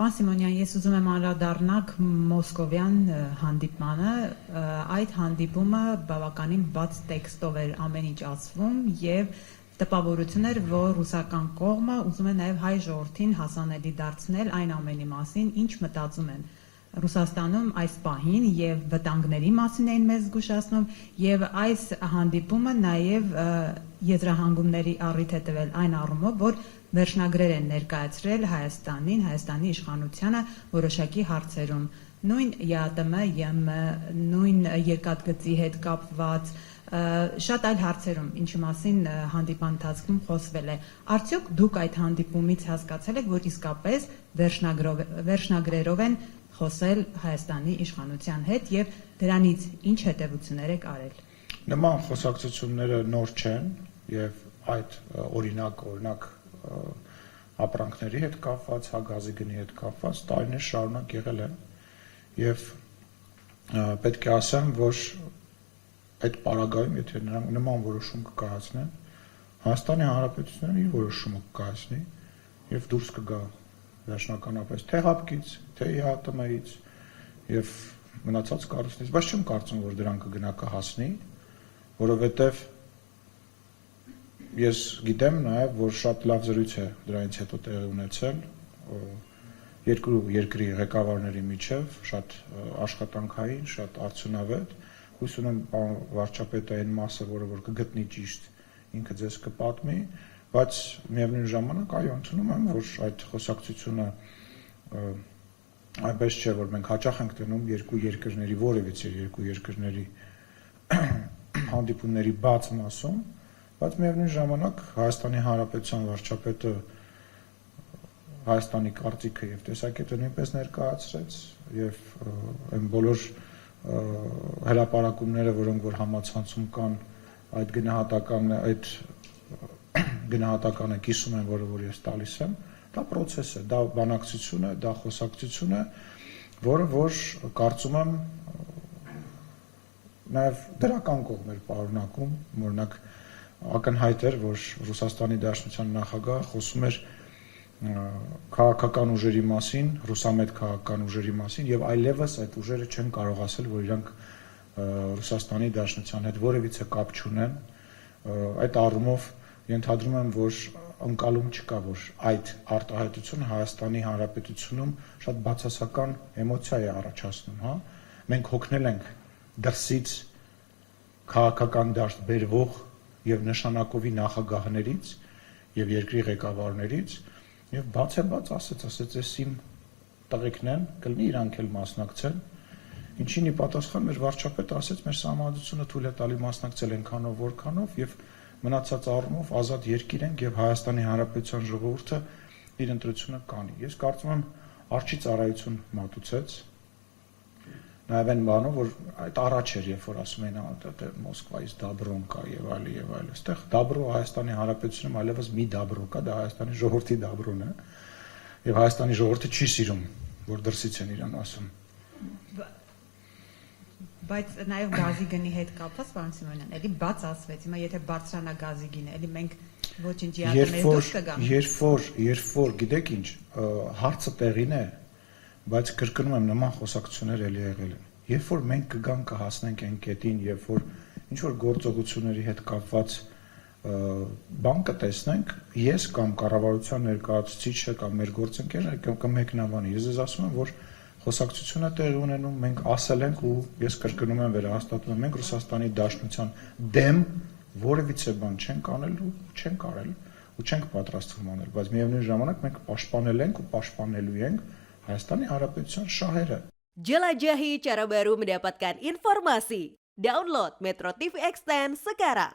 Պարոն Սիմոնյան, ես ուզում եմ անդրադառնալ մոսկովյան հանդիպմանը, այդ հանդիպումը բավականին բաց տեքստով էր ամեն ինչ ասվում եւ տպավորություն էր, որ ռուսական կողմը ուզում է նաեւ հայ ժողովրդին հասանելի դարձնել այն ամենի մասին, ինչ մտածում են Ռուսաստանում այս պահին եւ վտանգների մասին էին մեզ զգուշացնում եւ այս հանդիպումը նաեւ եզրահանգումների առիթ է տվել այն առումով, որ վերջնագրեր են ներկայացրել Հայաստանին, Հայաստանի իշխանությանը որոշակի հարցերում, նույն ԵԱՏՄ, ԵՄ, նույն երկաթգծի հետ կապված շատ այլ հարցերում, ինչի մասին հանդիպան ընթացքում խոսվել է։ Արդյոք դուք այդ հանդիպումից հասկացել եք, որ իսկապես վերջնագրերով են խոսել Հայաստանի իշխանության հետ եւ դրանից ինչ հետեւություններ եք արել։ Նման խոսակցությունները նոր չեն եւ այդ օրինակ ապրանքների հետ կապված, գազի գնի հետ կապված տարիներ շարունակ եղել են եւ պետք է ասեմ, որ այդ պարագայում, եթե նրանք նման որոշում կկայացնեն, Հայաստանի Հանրապետությունն իր որոշումը կկայացնի եւ դուրս կգա վերջնականապես թե ՀԱՊԿ-ից, թե ԵԱՏՄ-ից եւ մնացած կառույցներից, բայց չեմ կարծում, որ դրան կգնա կհասնի, որովհետեւ ես գիտեմ նաեւ, որ շատ լավ զրույց է դրանից հետո տեղի ունեցել երկու երկրի ղեկավարների միջև, շատ աշխատանքային, շատ արդյունավետ, հույս ունեմ պարոն վարչապետը այն մասը, որ կգտնի ճիշտ, ինքը ձեզ կպատմի, բայց միևնույն ժամանակ այո, ընդունում եմ, որ այդ խոսակցությունը այնպես չէ, որ մենք հաճախ ենք տնում երկու երկրների, որևիցե երկու երկրների հանդիպումների բաց մասում, բայց միևնույն ժամանակ Հայաստանի Հանրապետության վարչապետը Հայաստանի կարծիքը եւ տեսակետը նույնպես ներկայացրեց եւ այն բոլոր հրապարակումները, որոնք որ համացանցում կան, այդ գնահատականը կիսում են, որ ես տալիս եմ, դա process է, դա բանակցություն է, դա խոսակցություն է, որը որ կարծում եմ նաեւ դրական կողմեր պարունակում, օրինակ ակնհայտ էր, որ Ռուսաստանի Դաշնության նախագահը խոսում էր քաղաքական ուժերի մասին, ռուսամետ քաղաքական ուժերի մասին եւ այլևս այդ ուժերը չեն կարող ասել, որ իրանք Ռուսաստանի Դաշնության հետ որևիցե կապ չունեն, այդ առումով ենթադրում եմ, որ ընկալում չկա, որ այդ արտահայտությունը Հայաստանի Հանրապետությունում շատ բացասական էմոցիա է առաջացնում, հա։ Մենք հոգնել ենք դրսից քաղաքական դաշտ բերվող եւ նշանակովի նախագահներից եւ երկրի ղեկավարներից եւ բաց ասեց էս իմ տղեկն են, կլինի իրանք էլ մասնակցեն, ինչին ի պատասխան մեր վարչապետը ասեց մեր համանդությունը թույլ է տալի մասնակցել այնքանով որքանով եւ մնացած առումով ազատ երկիր ենք եւ Հայաստանի Հանրապետության ժողովուրդը իր ընտրությունը կանի։ Ես կարծում եմ արչի ծառայություն մատուցեց նաեւ այն բանով, որ այդ առաջ էր, երբ որ ասում էին Մոսկվայից դաբրոն կա եւ այլ եւ այլ։ Այստեղ դաբրո Հայաստանի Հանրապետությունում այլևս մի դաբրո կա, դա Հայաստանի ժողովրդի դաբրոն է։ Եվ Հայաստանի ժողովուրդը չի սիրում, որ դրսից են իրան ասում։ Բայց նաեւ գազի գնի հետ կապված, պարոն Սիմոնյան, էլի բաց ասվեց, հիմա եթե բարձրանա գազի գինը, էլի մենք ոչինչ յատմես դուրս կգանք։ Երբ որ գիտեք ինչ, հարցը տեղին է, բայց կրկնում եմ նման խոսակցություններ էլի եղել են։ Երբ որ մենք կգանք կհասնենք այն կետին, երբ որ ինչ որ գործողությունների հետ կապված բան կտեսնենք, ես կամ կառավարության ներկայացուցիչը կամ մեր գործընկերները կմեկնաբանի։ Ես ձեզ ասում եմ, որ խոսակցությունը տեղի ունենում, մենք ասել ենք ու ես կրկնում եմ վերահաստատում եմ, մենք Ռուսաստանի Դաշնության դեմ որևիցե բան չենք անել ու չենք արել ու չենք պատրաստվում անել, բայց միևնույն ժամանակ մենք պաշտպանել ենք ու պաշտպանելու ենք Հայաստանի Հանրապետության շահերը։ Jelajahi cara baru mendapatkan informasi. Download Metro TV Extend sekarang.